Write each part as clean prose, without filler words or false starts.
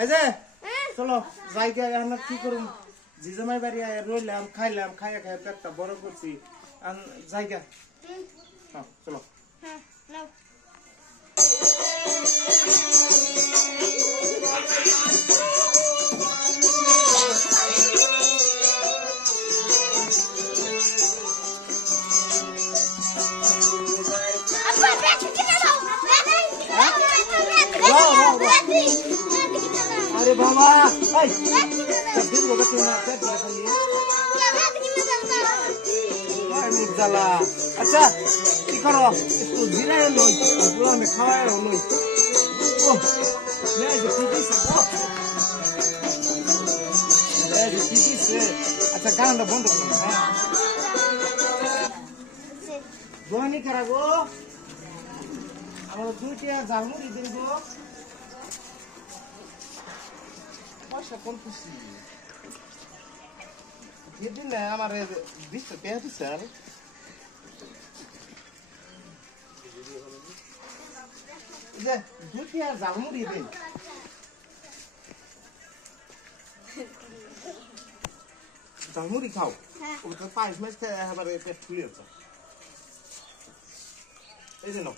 আইজে চলো জায়গা আমরা কি করুম জিজামাই বাড়ি রইলাম খাইলাম খাইয়া খাইয়া পেটটা বড় করছি জায়গা হ্যাঁ চলো अरे बाबा दिन को बच्चे ना पेट में खाइए जाला अच्छा की करो इसको जीरा है लो पूरा में खाया लो ओ मैं जो पीती से अच्छा गाना तो बंद करो दो नहीं करा गो हमारा दूटिया जामुरी दिन गो পয়সা কোন খুশি যেদিন আমার দিচ্ছে পেয়ে দিচ্ছে আর যে দুটি আর জালমুড়ি দিন জালমুড়ি খাও ওটা পায়েস মাছ খেয়ে এবার পেট ফুলে যাচ্ছে এই যে নাও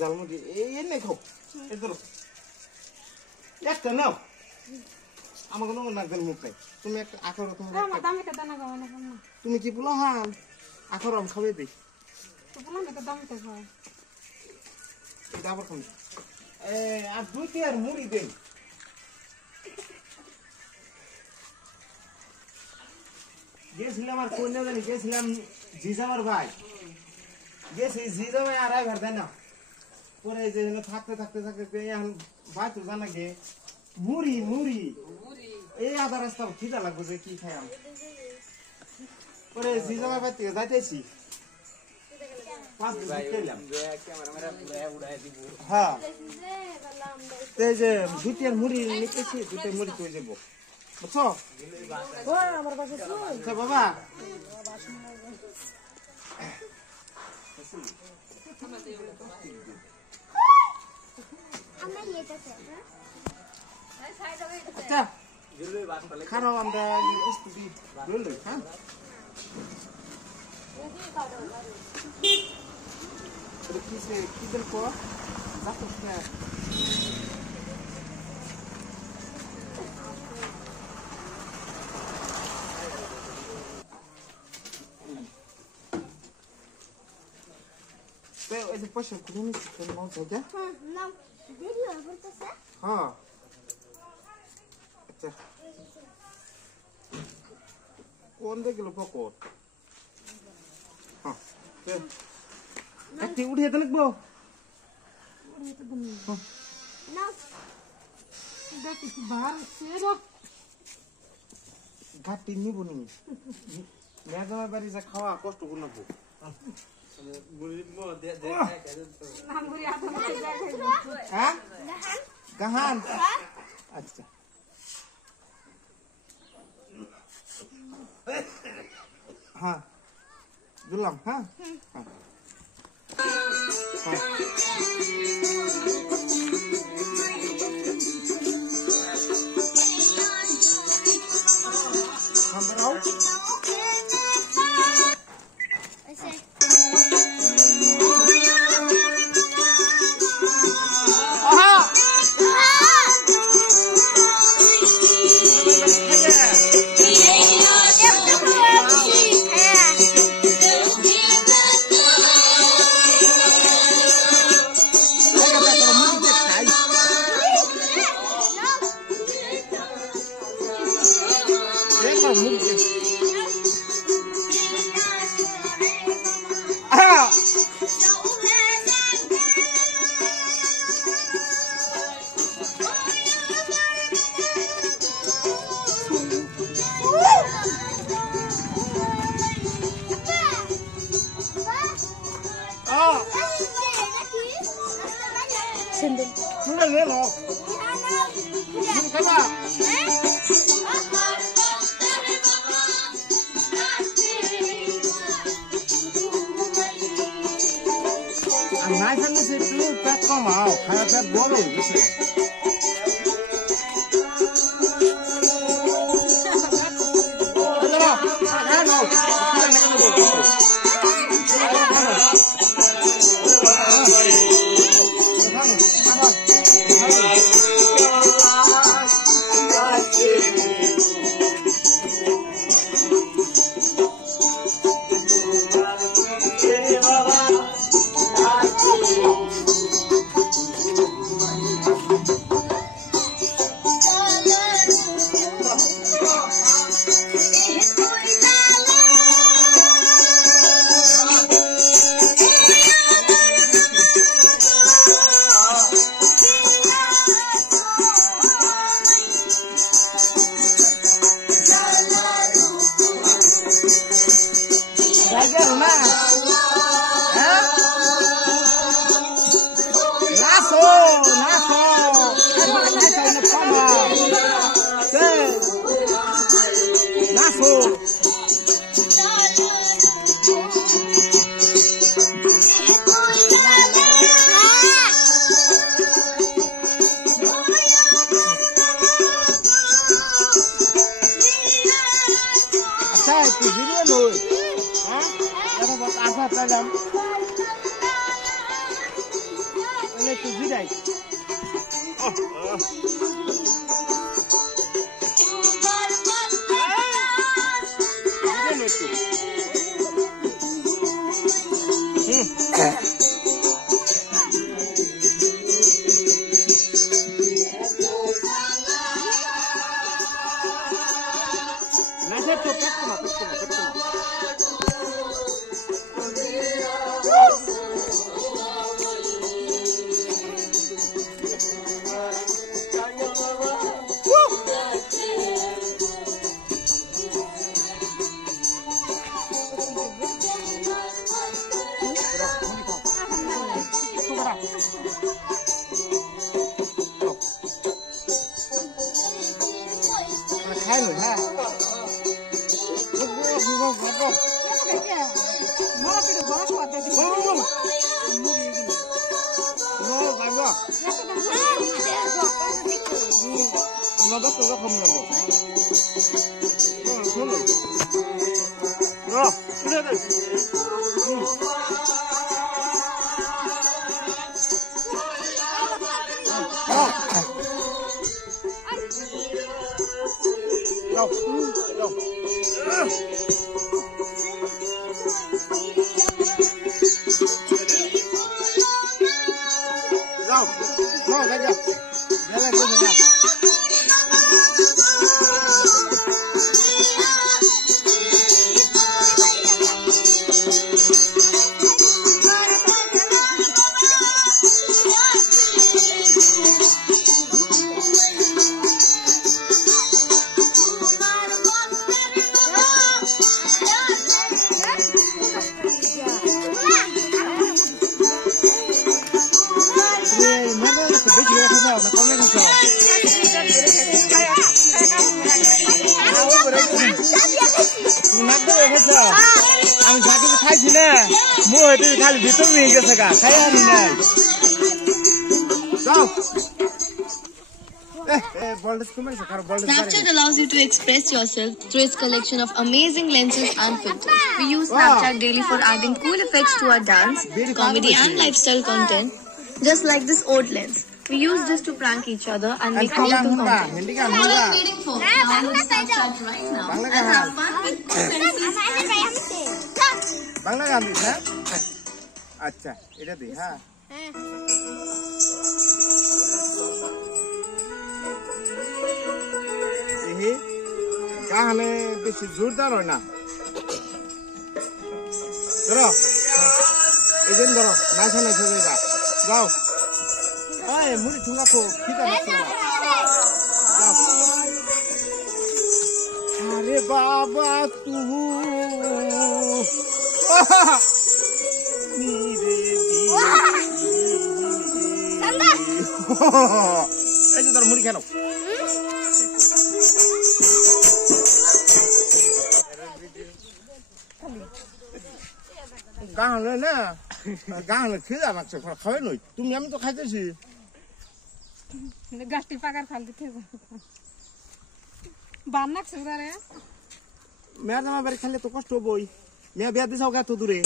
জালমুড়ি এই এনে খাও এই ধরো একটা নাও আমাকে নো নাগল মুখে তুমি একটা আখর তুমি না দামি তে দানা গাওয়া না তুমি কি বলো হ্যাঁ আখর আম খাবে দেই তো বললাম এটা দামি তে খাও এটা আবার খাও আর দুইটি আর মুড়ি দেই গেছিলাম আর কোন জানি গেছিলাম জিজামার ভাই গেছি জিজামাই আড়াই ঘর দেয় না পরে যে থাকতে থাকতে থাকতে এখন ভাই তো জানা গে মুড়ি মুড়ি এই আধা রাস্তা খিদা লাগবে যে কি খাই আমি পরে জিজামাই ভাই থেকে যাইতেছি 5 দিন খেলাম হ্যাঁ এই যে দুটিয়ার মুড়ি নিতেছি দুটিয়ার মুড়ি তুই যাবো বুঝছো আমার কাছে আচ্ছা বাবা अच्छा खाना আমরা স্কুটি রইল হ্যাঁ কিসে কিদের কো যাচ্ছ না Pero ese pollo con un hermoso ya. No, ¿serio? ¿Por qué se? हाँ अच्छा कौन दे किलो पकोट हाँ ऐसे उड़े तो लगभग No. দেখি কি বাহার সেরো घाटी नहीं बुनी मैं तो मैं बारी से खावा कष्ट करना पो নামগুরি আদম हाँ कहाँ अच्छा हाँ गुलाम हाँ हाँ हम बनाओ ऐसे Sudah le lo. Ini kata. নাই খালি একটু পেট কমাও খাওয়া পেট বড় হয়ে গেছে Snapchat allows you to express yourself through its collection of amazing lenses and filters. We use Snapchat daily for adding cool effects to our dance, comedy and lifestyle content, just like this old lens. We use this to prank each other and make meaningful content. What are you waiting for? Download Snapchat right now and have fun with selfies. Bangla গান this না আচ্ছা এটা দি হ্যাঁ এই গানে বেশি জোরদার হয় না ধরো এদিন ধরো নাচা নাচা যাইবা যাও এই মুড়ি ঠুঙ্গা কো খিদা লাগছে যাও আরে বাবা তুই এই যে তোর মুড়ি খেলো গান না গান খিদা লাগছে খাবে নই তুমি আমি তো খাইতেছি গাছটি পাকার খাল দিতে বান লাগছে রে মেয়ের জামা বাড়ি খাইলে তো কষ্ট হবই মেয়ে বিয়া দিছাও এত দূরে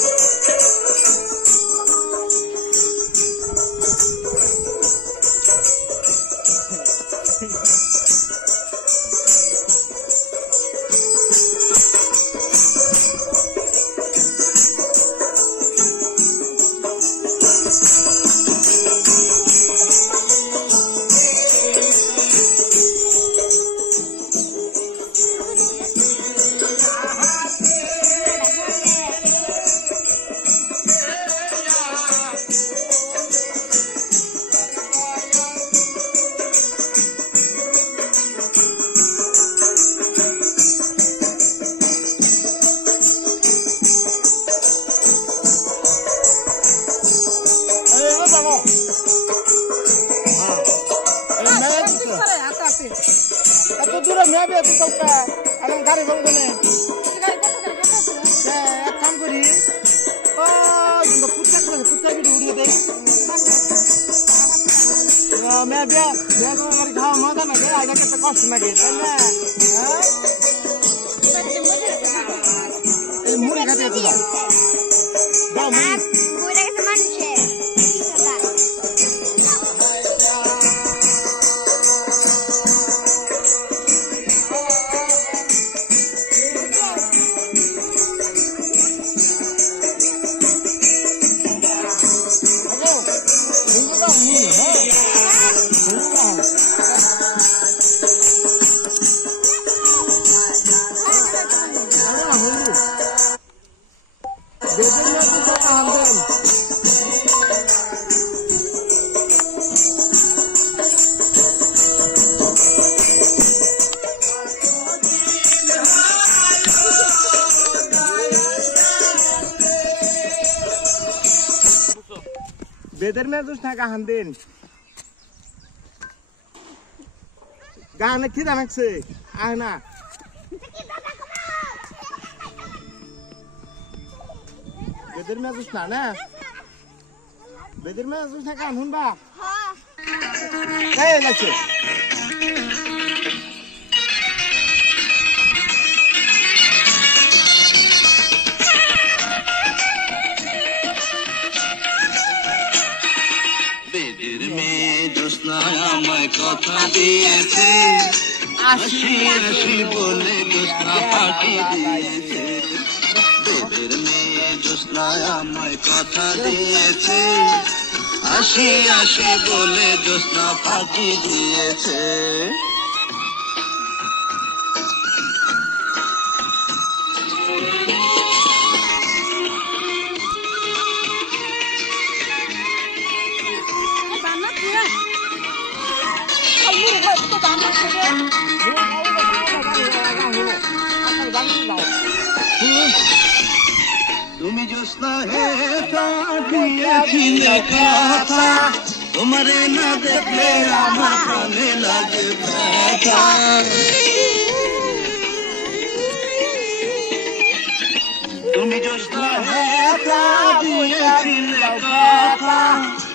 এত দূরে মেয়ে বিয়া দিছাও এখন গাড়ি বলবে না এক কাম করি কুত্তা বিড়ি উড়িয়ে দেয় মেয়ে বিয়া বিয়া করে গাড়ি খাওয়া মজা লাগে আগে একটা কষ্ট লাগে তাই না এই মুড়ি খাতে যাও যাও মুড়ি বুড়া গেছে মানুষে বেদের মেয়ে দুস না গাহান দিন গাহানে কি জানাচ্ছে আয় না বেদের মেয়ে দুস না না বেদের মেয়ে দুস না গান শুনবা এই লাগছে আমায় কথা দিয়েছে আসি আসি বলে জ্যোৎস্না ফাঁকি দিয়েছে তোদের মেয়ে জ্যোৎস্না আমায় কথা দিয়েছে আসি আসি বলে জ্যোৎস্না ফাঁকি দিয়েছে তুমি জ্যোৎস্না দিয়েছিলে কথা তোমারে না দেখলে আমার প্রাণে লাগে ব্যথা তুমি জ্যোৎস্না দিয়েছিলে কথা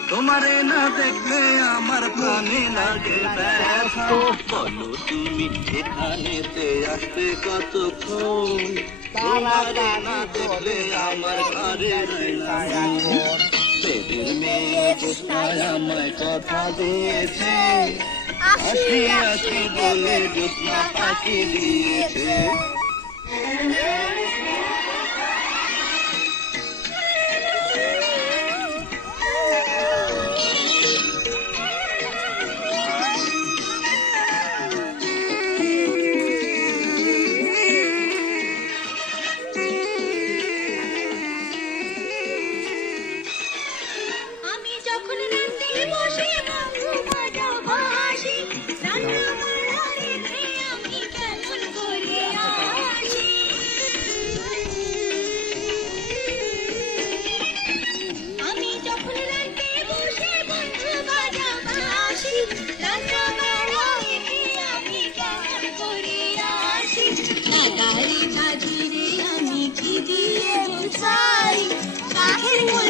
তোমারে না দেখলে আমার প্রাণে লাগে ব্যথা বলো তুমি এখানেতে আসবে কতক্ষণ তোমারে না দেখলে আমার ঘরে বেদের মেয়ে জ্যোৎস্নায় আমায় কথা দিয়েছে আসি আসি বলে জ্যোৎস্না ফাঁকি দিয়েছে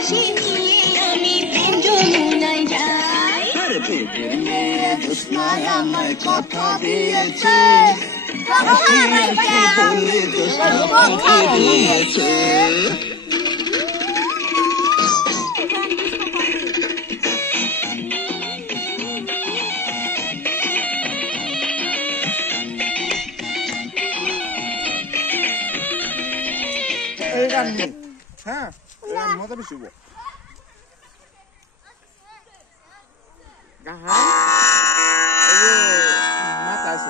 হাসি নিয়ে আমি প্রেম যমুনায় যাই। পেটের মেয়ে জোৎস্নায় আমায় কথা দিয়েছে, হাসি হাসি বলে জোৎস্না পাখি দিয়েছে। এই গান নেই, হ্যাঁ মজা বেশি হবো। গান মাথা আছে,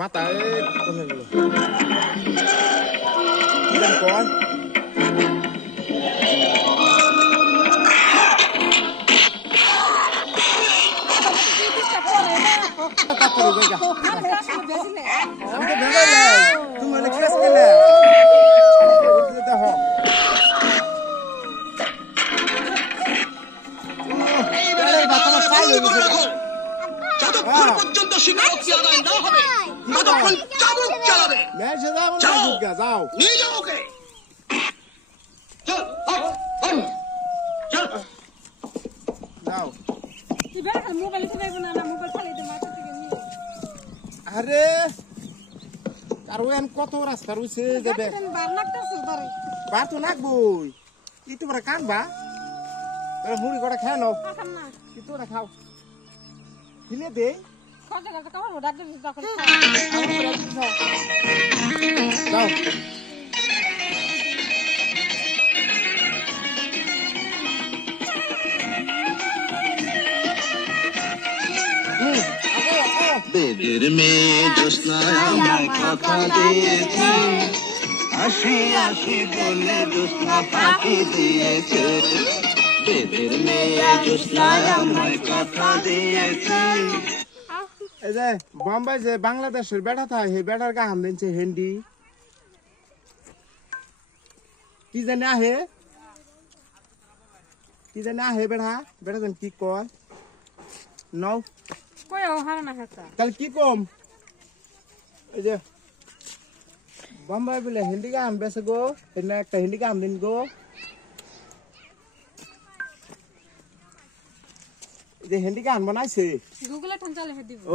মাথা কোথায় গেল কি গান কর? তুমি ক্লাস গেলে দেখো পর্যন্ত স্বীকারোক্তি আদায় না হবে ততক্ষণ চাবুক চালাবে। যাও নিয়ে যাও ওকে। যাও। মোবাইল চালাইবো না, মোবাইল চালাইতে মাথা থেকে নিয়ে আরে আর ওই কত রাস্তা রয়েছে যাবে, বার লাগতেছে ধরে বার তো লাগবই। কি তোমরা কানবা মুড়ি কটা খেয়ে নাও, খাম না কি তোমরা খাও কিনে দে। কত কত খাবো ডাক দিছি তখন যাও পেটের মেয়ে জোৎস্নায় আমায় কথা দিয়েছে, হাসি হাসি বলে জোৎস্না পাখি দিয়েছে। পেটের মেয়ে জোৎস্নায় আমায় কথা দিয়েছে। এই যে বোম্বাই যে বাংলাদেশের বেটা থাকে সেই বেটার গান দিনছে হিন্দি কি জানে আহে, কি জানে আহে বেটা বেটা জান কি কয় নাও কই হারা না হাতা তাহলে কি কম। এই যে বোম্বাই বলে হিন্দি গান বেছে গো, একটা হিন্দি গান দিন গো। এই যে হিন্দি গান বানাইছে গুগলে ঠান চালে দিব। ও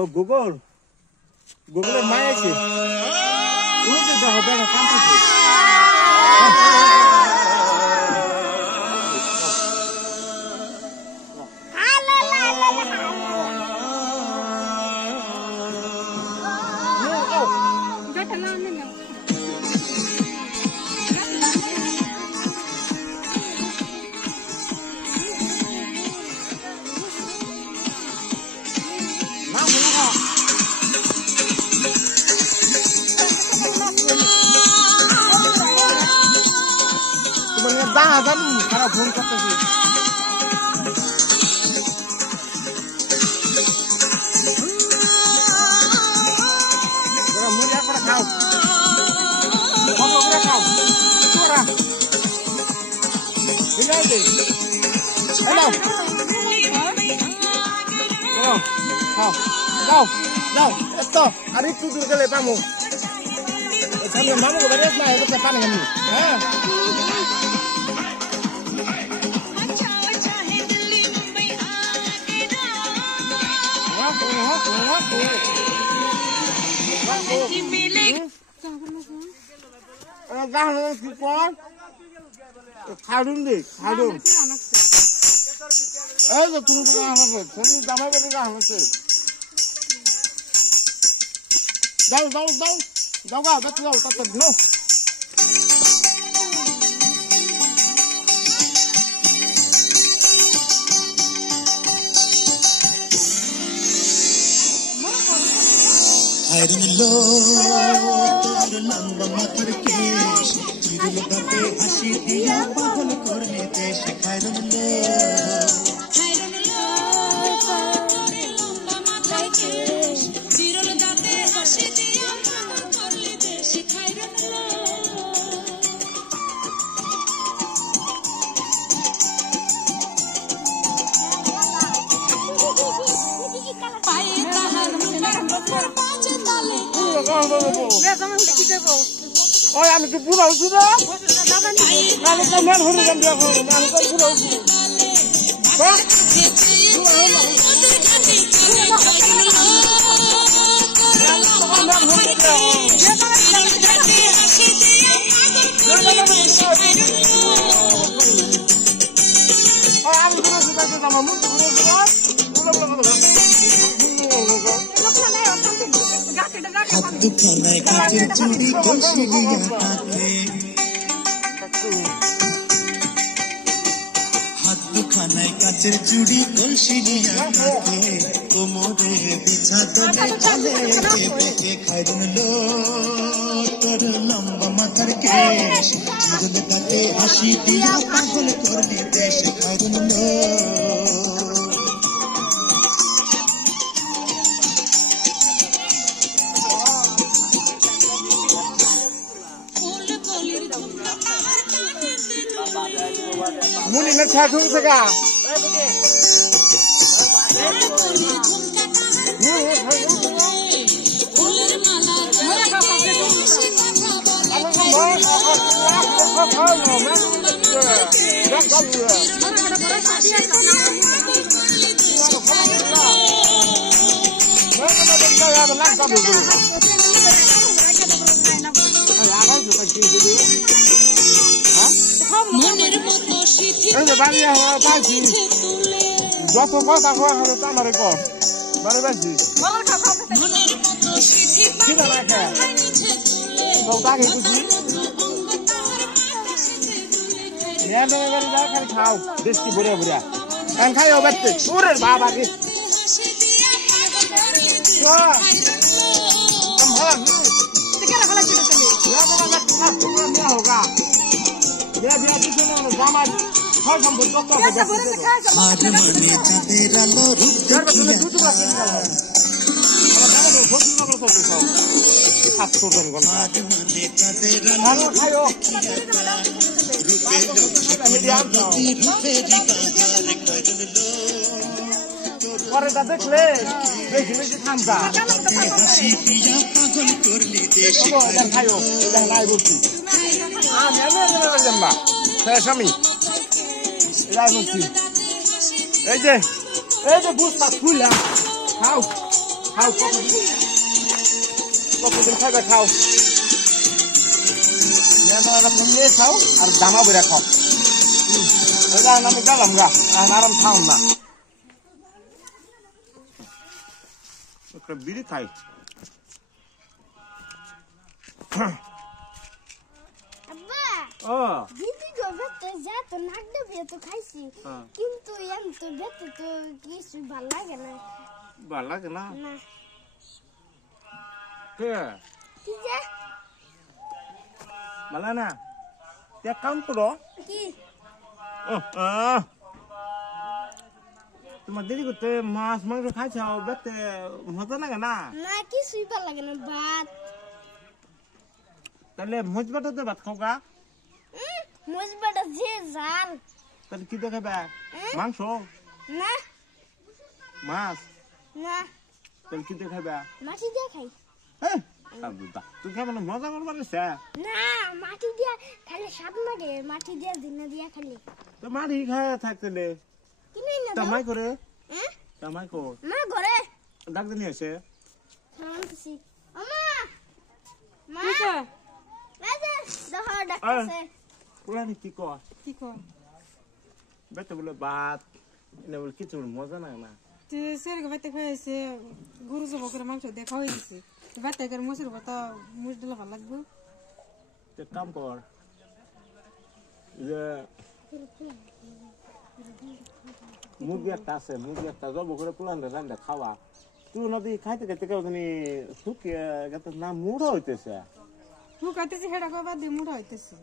গুগলের মাই আছে ওই যে দেখো বেটা কাঁপতেছে। গাটা না নে না তোমার দাদা খারাপ ফোন করতেছি। মুড়ি আর করে খাও, খাও তোরা খাও যাও যাও এত আর একটু দূর গেলে পামো মামু বাড়ি না এবার পানি খানি। হ্যাঁ খাড়ুন দে খাড়ুন এই যে তুমি জামাই বাড়ি গান আছে। যাও যাও যাও যাও গা দেখতে যাও তাতে নো লম্বা মাথার কেশ চিরুলতাতে হাসি দিয়া পাগল করলে দেশ খায়রুন কি করবো ওই আমি তো পুরো উঠছি না আমি তো মেন হয়ে যান দিয়া আমি তো পুরো উঠছি হাত দুখানায় কাচের চুড়ি কলসি নিয়া হাতে হাত দুখানায় কাচের চুড়ি কলসি নিয়া হাতে কোমরে বিছা দলে চলে পেটে খাইরুন লো তোর লম্বা মাথার কেশ জীবনে তাকে হাসি দিয়া পাগল করলি দেশ খাইরুন লো मुनि ने छा ठुक सका বাড়িয়া হওয়া পাইছি যত কথা কোয়া হলো তো আমার কো বাড়ি পাইছি কি না রাখা তো তাকে বুঝি নিয়ে তো বাড়ি যা খালি খাও বেশি বুড়া বুড়া এন খাইও বেতে ওরে বাবা কি हार माने चाँदेर आलो रूप देखिया हार माने चाँदेर आलो रूपे रूपे बाजार करलो और এটা দেখলে দেখি দেখি থামতা হাসি দিয়া পাগল করলি দেশ খাইও এটা নাই বলছি আমি এনে জানবা স্বামী এলাই বলছি এই যে বুঝতা খুইলাম খাও খাও কতদিন খাইবে খাও নিয়ে খাও আর দামা বেড়ে খাও এটা আমি গেলাম গা আরাম খাও না বিড়ি খাই আব্বা দিদি তো বেতে যা তো নাগডা বিয়ে তো খাইছি কিন্তু এম তো বেতে তো কিছু ভালো লাগে না না কে কি যা ভালো না এক কাম করো কি তোমার দেরি করতে মাছ মাংস খাইছাও বেতে মজা লাগে না না কিছুই ভালো লাগে না ভাত তাহলে মোজ বাটাতে ভাত খাও গা মুজবাটা যে জাল তাহলে কি দেখাবে মাংস না মাছ না তাহলে কি দেখাবে মাটি দিয়ে খাই তুই খাবে না মজা করবার ইচ্ছা না মাটি দিয়ে খালি স্বাদ লাগে মাটি দিয়ে দিন দিয়া খালি তো মাটি খায় থাকতে কিনে না তামাই করে হ্যাঁ তামাই কর মা ঘরে ডাক দিনি আছে খাওয়াছি আমা মা রাজা দহা ডাকছে পুরানি কি কর বেটা বলে ভাত এনে বলে কিছু মজা না না সেরকম বাতে খাইছে গরু জব করে মাংস দিয়ে খাওয়াই দিছে বাতে করে মসুর ভাতা মুজ দিলে ভালো লাগবে তো কাম কর যে মুরগি একটা আছে মুরগি একটা জব করে পুরান রান্না খাওয়া তুই নদী খাইতে খাইতে কেউ জানি শুকিয়ে গেছে না মুড়া হইতেছে মুখাইতেছি হেডা কবা দি মুড়া হইতেছে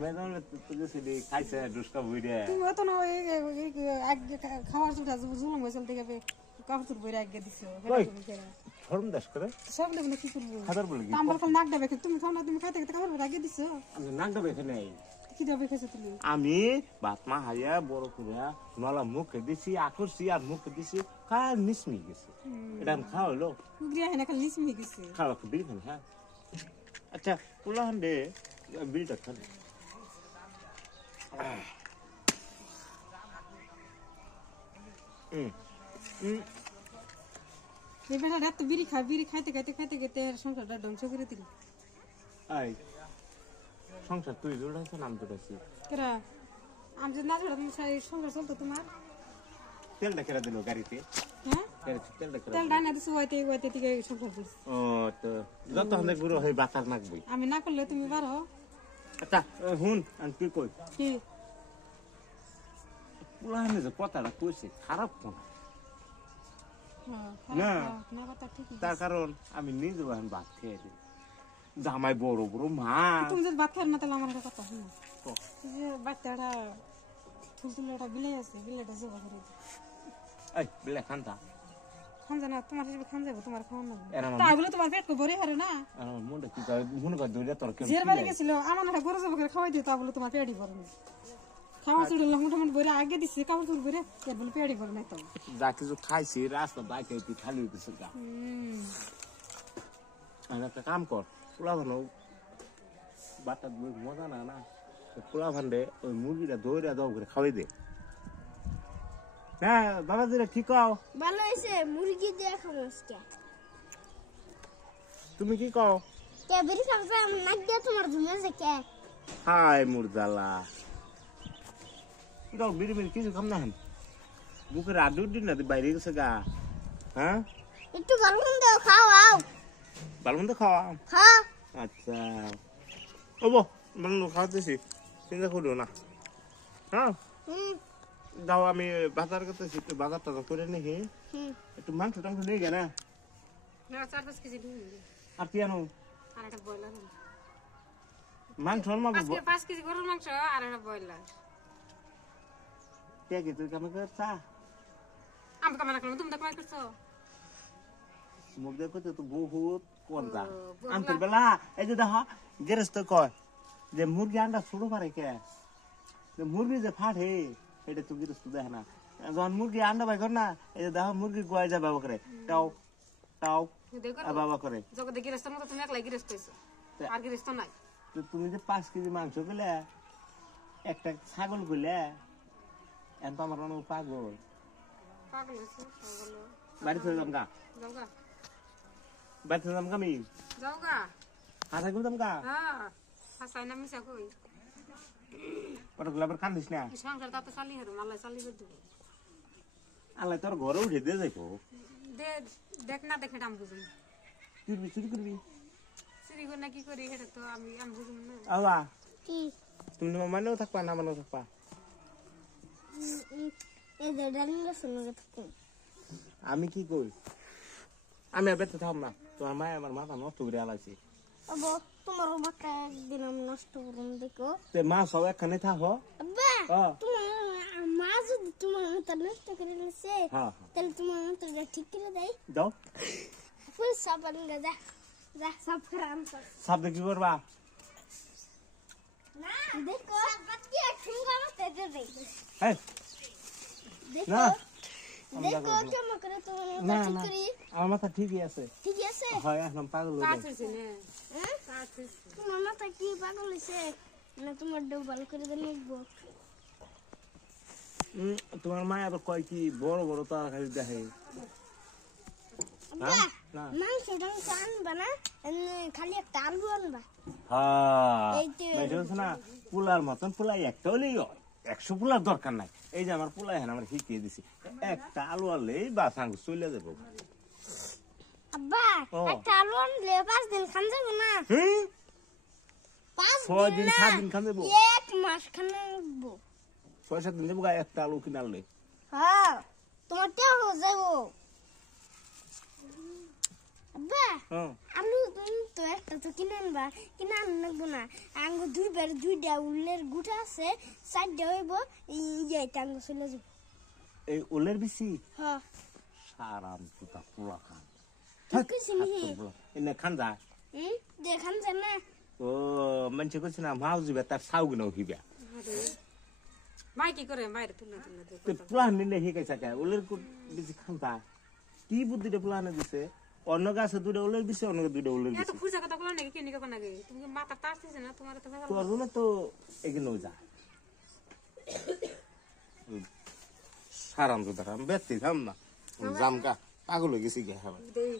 মেদান তুই খাইছে দুষ্কা বুইরে তুমি অত না আগে খাওয়ার সুটা জুলুম হইছিল থেকে কাপড় বইরা আগে দিছো শরম দাস করে সব লোক কি করব খাবার বলে কি তাম্বার ফল নাক ডাবে তুমি খাও না তুমি খাইতে খাইতে কাপড় আগে দিছো আমি নাক ডাবে এখানে কি ডাবে খাইছো তুমি আমি বাতমা হাইয়া বড় করে নলা মুখে দিছি আকরছি আর মুখে দিছি খায় মিসমি গেছে এটা আমি খাওয়া হলো গুগরিয়া হেনা খালি লিসমি গেছে খাওয়া খুব দিন হ্যাঁ আচ্ছা পুলাহান দে বিড়িটা খান এই বেটাটা এত বিড়ি খায়, বিড়ি খাইতে খাইতে খাইতে খাইতে আর সংসারটা ধ্বংস করে দিল। আই সংসার তুই জোড়াইছ নাম জোড়াইছি কেরা আমি যদি না ঝড়া সংসার চলতো তোমার? তেলটা কেরা দিল গাড়িতে হ্যাঁ তেলটা কেরা তেল ডাইনা দিছো ওইতে ওইতে থেকে সংসার করছি। ও তো যত হলে গুরু হয়ে বাতার নাকবই আমি না করলে তুমি পারো? আচ্ছা হুন আমি তুই কই কি পুরানে যে কথাটা কইছে খারাপ কোন না না কথা ঠিকই। তার কারণ আমি নিজে এখন ভাত খেয়ে দিই জামাই বড় বড় মা তুমি যদি ভাত খাই না তাহলে আমার একটা কথা শুনো, যে বাচ্চাটা তুলতুলে একটা বিলে আছে, বিলেটা জবা করে এই বিলে খান্তা খান জানা তোমার হিসেবে খান যাবো, তোমার খাওয়ান না এরা তাই বলে তোমার পেট ভরে হারে না। আমার মনটা কি মনে কর দৌড়িয়া তোর কেমন জের বাড়ি গেছিল আমার একটা গরু জবা করে খাওয়াই দিই, তা বলে তোমার পেটই ভরে না। খাওয়া চুড়ে মোটামুটি ভরে আগে দিচ্ছে, কাপড় চুড় ভরে এর বলে পেটই ভরে না। তো যা কিছু খাইছি রাস্তা বাইকে খালি হয়ে গেছে গা আর একটা কাম কর পোলা ভানো বাটার মজা না না পোলা ভান্ডে ওই মুরগিটা দৌড়িয়া দাও করে খাওয়াই দে। হ্যাঁ বাবা দিলে ঠিক কও ভালো হয়েছে মুরগি দিয়ে খাবো আজকে। তুমি কি কও? কে বেরি খাবো নাক দিয়ে তোমার ঝুমেছে কে? হাই মুরদালা কি কও বিড়ি বিড়ি কিছু খাম না বুকের আড্ডি উড্ডি না বাইরে গেছে গা। হ্যাঁ একটু ভালো মন্দ খাওয়াও। ভালো মন্দ খাওয়া হ্যাঁ আচ্ছা ও বো ভালো খাওয়াতেছি চিন্তা করিও না। হ্যাঁ দাও আমি বাজার করতেছি একটু বাজার টাজার করে নিহি একটু মাংস টাংস নিয়ে গে না 4-5 কেজি দিন আর কি আনো আর একটা ব্রয়লার মাংস মাগো 5 কেজি গরুর মাংস আর একটা ব্রয়লার। কে কি তুই কেমন করে চা আমি কামনা করলাম তুমি তো কামাই করছো মুখ দেখো তো বহুত কোনটা আনতের বেলা এই যে দেখো গেরস্ত কয় যে মুরগি আন্ডা ছোড়ো পারে কে যে মুরগি যে ফাটে এটা তো গেরস্ত দেখে না যখন মুরগি আন্ডা বাই কর না এই যে দেখো মুরগি গোয়া যায় বাবা করে টাও টাও আর বাবা করে জগতে গিরস্তের মতো তুমি একলাই গিরস্ত হইছো আর গিরস্ত নাই। তো তুমি যে 5 কেজি মাংস গেলে একটা ছাগল গেলে এখন তো আমার অনেক পাগল পাগল হইছো পাগল বাড়ি চলে যাম গা যাও গা বাড়ি চলে যাম আমি যাও গা হাসা করে যাম গা হ্যাঁ হাসাই না মিছা কই ওটা গুলাবার কান্দিস না এই সংসার তা তো চালি হরো আল্লাহ চালি করে দেব। আল্লাহ তোর ঘরে উঠে দিয়ে যাইবো দে দেখ না দেখে দাম বুঝুন চুরি চুরি করবি চুরি করে না কি করি এটা তো আমি বুঝুন না। আল্লাহ কি তুমি মানেও থাকবা না মানেও থাকবা এই যে ডালিম শুনে থাকো। আমি কি কই আমি আর বেঁচে থাকব না তোমার মায় আমার মাথা নষ্ট করে আলাইছি আব্বা তোমার বাচ্চা একদিন আমি নষ্ট করুন দেখো। তে মা সব একখানে থাকো আব্বা হ্যাঁ তোমার মা যদি তোমার মতো নষ্ট করে দিছে হ্যাঁ তাহলে তোমার মতো ঠিক করে দেয়। দাও ফুল সাবান যা যা সাফ করে আনছো সাবধানে কি করবা না দেখো বাচ্চা ঠুঙ্গা মতো দেই এই দেখো না দেখো কেমন করে তোমার না মতো ঠিক না করি। আমার মাথা ঠিকই আছে ঠিক আছে হয় এখন পাগল হয়ে কাজ যাই। হইছে না হ্যাঁ কাজ হইছে তোমার মাথা কি পাগল হয়েছে না তোমার ডেউ ভালো করে দেখবো। তোমার মা আবার কয় কি বড় বড় তরকারি দেখে আব্বা না মাংস টাংস আনবা না খালি একটা আলু আনবা। হ্যাঁ এই তো। বুঝছ না পোলার মতন পোলাই একটা হলেই হয় 100 পোলার দরকার নাই এই যে আমার পোলাই হ্যাঁ আমার শিখিয়ে দিছি একটা আলু আনলেই বা সাঙ্গ চলে যাবো। আব্বা ও। একটা আলু আনলে 5 দিন খান যাবো না। 5 6 দিন দিন না 7 দিন খান যাবো 1 মাস খান যাবো। 6-7 দিন যাবো একটা আলু কিনে আনলে হ্যাঁ তোমার তে হয়ে যাবো। আব্বা হ্যাঁ আলু তো একটা তো কিনে আনবা কিনে আনবো না আঙ্গ দুইটা উল্লের গুটা আছে 4টা হইব এই টাঙ্গ চলে যাবো। এই ওলের বেশি হ্যাঁ সারাম পুতা পোলা খান কিছু নেই এনে খান যা দেখান যায় না। ও মানুষে কইছে না মাও যাবে তার সাউ গিনাও হিবা মাই কি করে মায়ের তুলে তুলে দে তো প্লান নিলে হিকাইছে কে ওলের বেশি খান তা কি বুদ্ধিটা প্লানে দিছে অন্য গাছে দুটো ওলের দিছে অন্য দুটো ওলের এত দিছে খুঁজে কথা করো নাকি কিনে কখন নাকি তুমি কি মাথা তাড়তেছে না তোমার তো ভেজাল তোর জন্য তো এগুলো যা সারাম তো দেখা আমি বেচতে থাম না জামকা পাগল হয়ে গেছি গে হ্যাঁ দেই